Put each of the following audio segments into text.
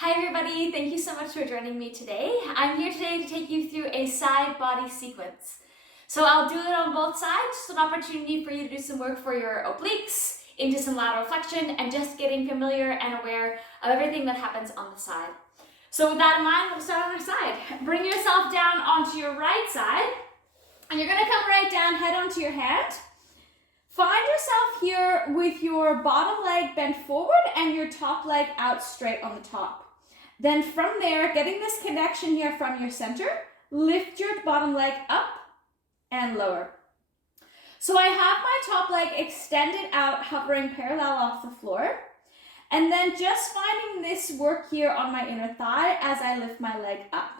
Hi everybody, thank you so much for joining me today. I'm here today to take you through a side body sequence. So I'll do it on both sides, just an opportunity for you to do some work for your obliques, into some lateral flexion, and just getting familiar and aware of everything that happens on the side. So with that in mind, we'll start on our side. Bring yourself down onto your right side, and you're gonna come right down, head onto your hand. Find yourself here with your bottom leg bent forward and your top leg out straight on the top. Then from there, getting this connection here from your center, lift your bottom leg up and lower. So I have my top leg extended out, hovering parallel off the floor. And then just finding this work here on my inner thigh as I lift my leg up.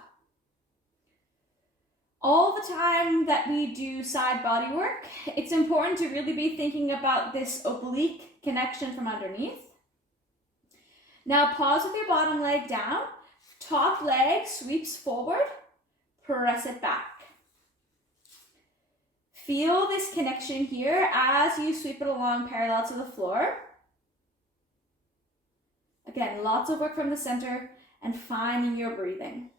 All the time that we do side body work, it's important to really be thinking about this oblique connection from underneath. Now pause with your bottom leg down, top leg sweeps forward, press it back. Feel this connection here as you sweep it along parallel to the floor. Again, lots of work from the center and finding your breathing.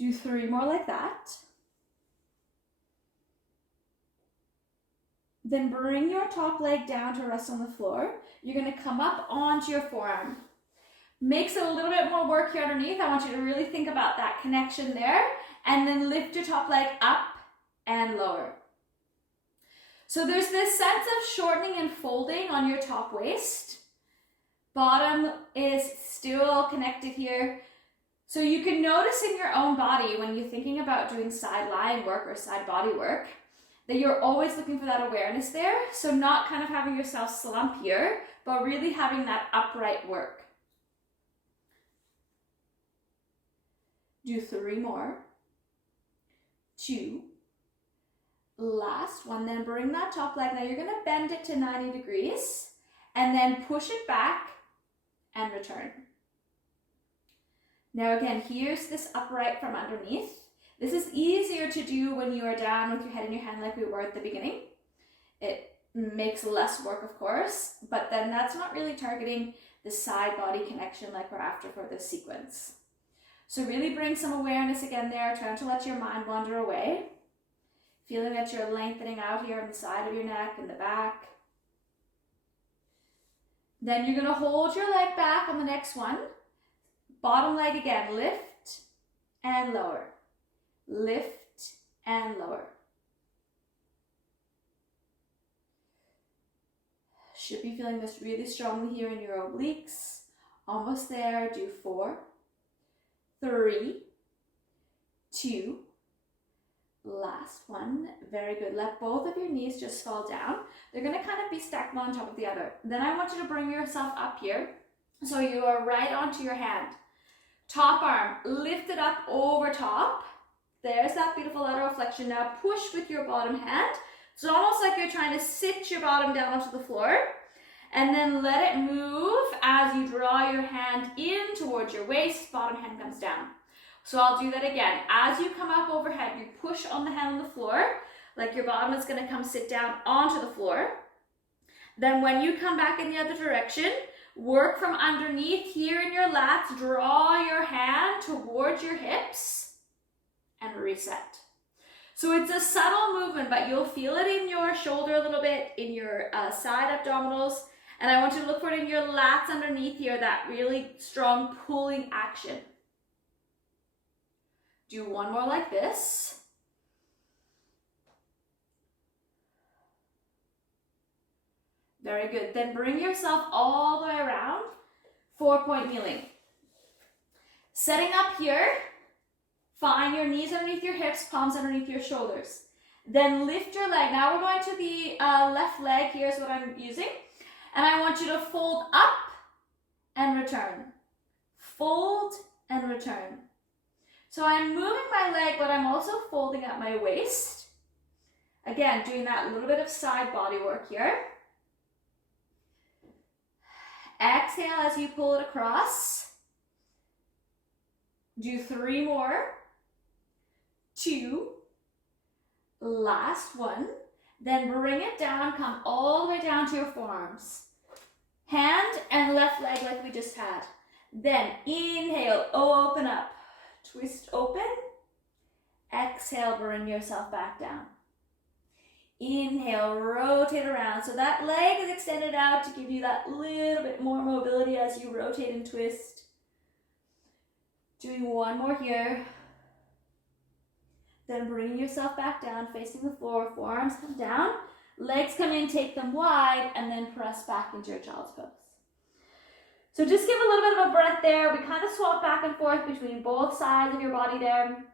Do 3 more like that. Then bring your top leg down to rest on the floor. You're going to come up onto your forearm. Makes it a little bit more work here underneath. I want you to really think about that connection there. And then lift your top leg up and lower. So there's this sense of shortening and folding on your top waist. Bottom is still connected here. So you can notice in your own body when you're thinking about doing side lying work or side body work, that you're always looking for that awareness there. So not kind of having yourself slump here, but really having that upright work. Do 3 more. 2. Last one, then bring that top leg. Now you're gonna bend it to 90 degrees and then push it back and return. Now again, here's this upright from underneath. This is easier to do when you are down with your head in your hand like we were at the beginning. It makes less work, of course, but then that's not really targeting the side body connection like we're after for this sequence. So really bring some awareness again there, trying to let your mind wander away. Feeling that you're lengthening out here on the side of your neck and the back. Then you're gonna hold your leg back on the next one. Bottom leg again, lift and lower. Lift and lower. Should be feeling this really strongly here in your obliques. Almost there. Do 4, 3, 2, last one. Very good. Let both of your knees just fall down. They're going to kind of be stacked one on top of the other. Then I want you to bring yourself up here. So you are right onto your hand. Top arm, lift it up over top. There's that beautiful lateral flexion. Now push with your bottom hand. It's almost like you're trying to sit your bottom down onto the floor. And then let it move as you draw your hand in towards your waist. Bottom hand comes down. So I'll do that again. As you come up overhead, you push on the hand on the floor, like your bottom is going to come sit down onto the floor. Then when you come back in the other direction, work from underneath here in your lats. Draw your hand towards your hips. And reset. So it's a subtle movement, but you'll feel it in your shoulder a little bit, in your side abdominals, and I want you to look for it in your lats underneath here, that really strong pulling action. Do 1 more like this. Very good. Then bring yourself all the way around, 4-point kneeling. Setting up here. Find your knees underneath your hips, palms underneath your shoulders. Then lift your leg. Now we're going to the left leg. Here's what I'm using. And I want you to fold up and return. Fold and return. So I'm moving my leg, but I'm also folding up my waist. Again, doing that little bit of side body work here. Exhale as you pull it across. Do 3 more. 2, last one. Then bring it down, come all the way down to your forearms. Hand and left leg like we just had. Then inhale, open up, twist open. Exhale, bring yourself back down. Inhale, rotate around. So that leg is extended out to give you that little bit more mobility as you rotate and twist. Doing one more here. Then bringing yourself back down, facing the floor, forearms come down, legs come in, take them wide, and then press back into your child's pose. So just give a little bit of a breath there. We kind of swap back and forth between both sides of your body there.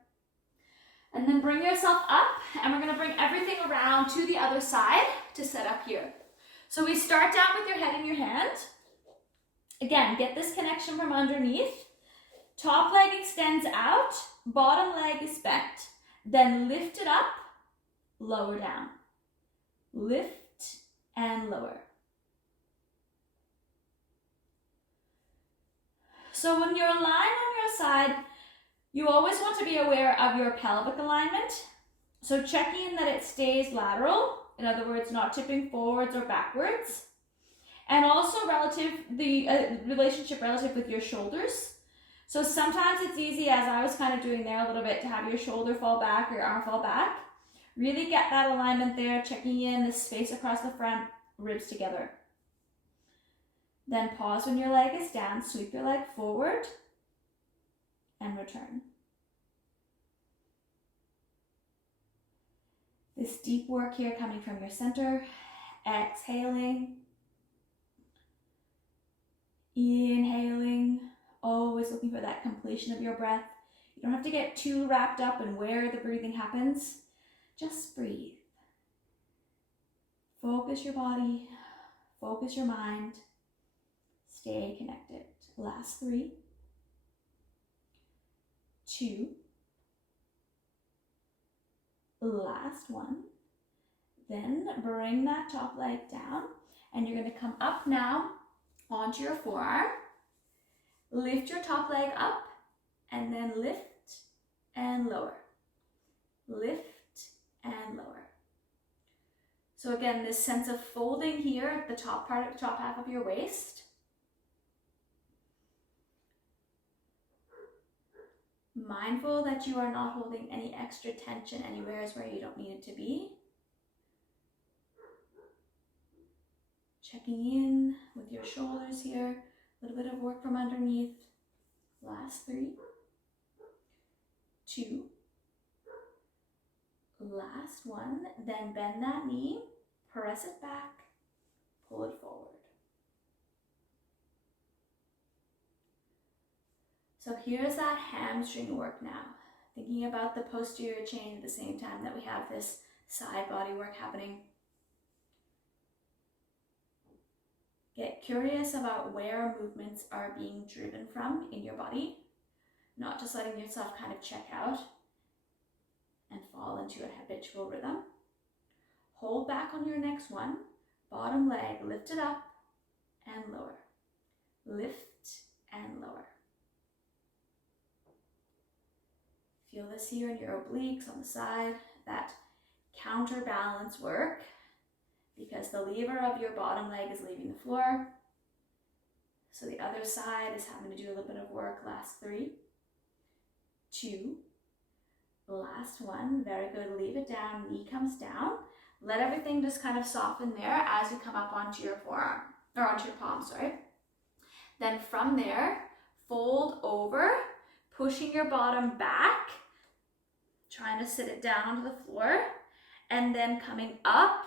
And then bring yourself up, and we're gonna bring everything around to the other side to set up here. So we start down with your head in your hand. Again, get this connection from underneath. Top leg extends out, bottom leg is bent. Then lift it up, lower down. Lift and lower. So when you're lying on your side, you always want to be aware of your pelvic alignment. So checking that it stays lateral, in other words, not tipping forwards or backwards. And also the relationship relative with your shoulders. So sometimes it's easy, as I was kind of doing there a little bit, to have your shoulder fall back or your arm fall back. Really get that alignment there, checking in the space across the front, ribs together. Then pause when your leg is down, sweep your leg forward, and return. This deep work here coming from your center, exhaling, inhaling, always looking for that completion of your breath. You don't have to get too wrapped up in where the breathing happens. Just breathe. Focus your body, focus your mind, stay connected. Last 3, 2, last 1. Then bring that top leg down, and you're going to come up now onto your forearm. Lift your top leg up, and then lift and lower. Lift and lower. So again, this sense of folding here at the top half of your waist. Mindful that you are not holding any extra tension anywhere where you don't need it to be. Checking in with your shoulders here. A little bit of work from underneath. Last 3, 2, last 1. Then bend that knee, press it back, pull it forward. So here's that hamstring work now. Thinking about the posterior chain at the same time that we have this side body work happening. Get curious about where movements are being driven from in your body, not just letting yourself kind of check out and fall into a habitual rhythm. Hold back on your next one. Bottom leg, lift it up and lower. Lift and lower. Feel this here in your obliques on the side, that counterbalance work, because the lever of your bottom leg is leaving the floor. So the other side is having to do a little bit of work. Last 3, 2, last 1. Very good. Leave it down. Knee comes down. Let everything just kind of soften there as you come up onto your forearm, or onto your palm, sorry. Then from there, fold over, pushing your bottom back, trying to sit it down onto the floor, and then coming up,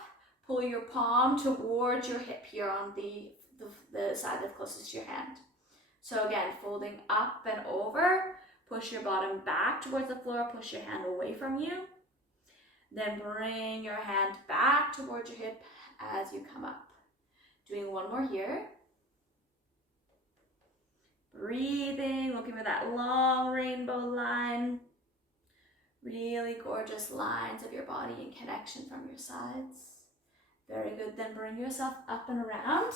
pull your palm towards your hip here on the side that's closest to your hand. So again, folding up and over, push your bottom back towards the floor, push your hand away from you. Then bring your hand back towards your hip as you come up. Doing one more here. Breathing, looking for that long rainbow line. Really gorgeous lines of your body and connection from your sides. Very good. Then bring yourself up and around.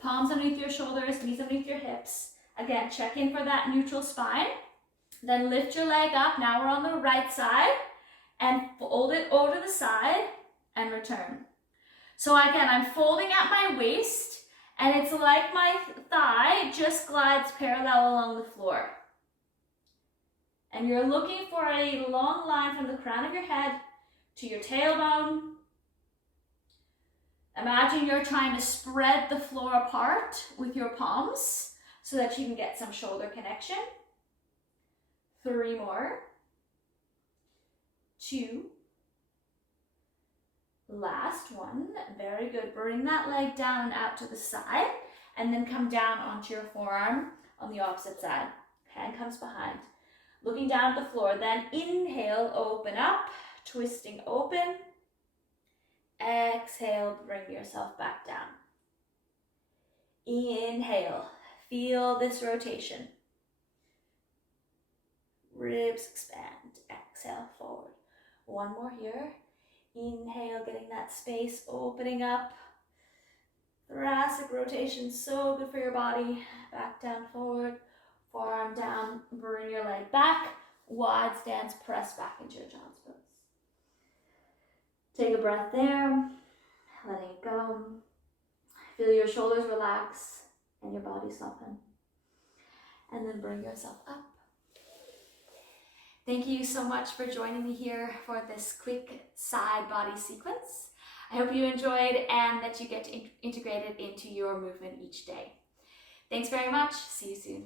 Palms underneath your shoulders, knees underneath your hips. Again, check in for that neutral spine. Then lift your leg up. Now we're on the right side. And fold it over to the side and return. So again, I'm folding at my waist And it's like my thigh just glides parallel along the floor. And you're looking for a long line from the crown of your head to your tailbone. Imagine you're trying to spread the floor apart with your palms so that you can get some shoulder connection. 3 more. 2. Last one. Very good. Bring that leg down and out to the side, and then come down onto your forearm on the opposite side. Hand comes behind. Looking down at the floor. Then inhale, open up, twisting open. Exhale, bring yourself back down. Inhale, feel this rotation. Ribs expand. Exhale, forward. 1 more here. Inhale, getting that space, opening up. Thoracic rotation, so good for your body. Back down, forward. Forearm down, bring your leg back. Wide stance, press back into your child's pose. Take a breath there, letting it go. Feel your shoulders relax and your body soften. And then bring yourself up. Thank you so much for joining me here for this quick side body sequence. I hope you enjoyed and that you get to integrate it into your movement each day. Thanks very much. See you soon.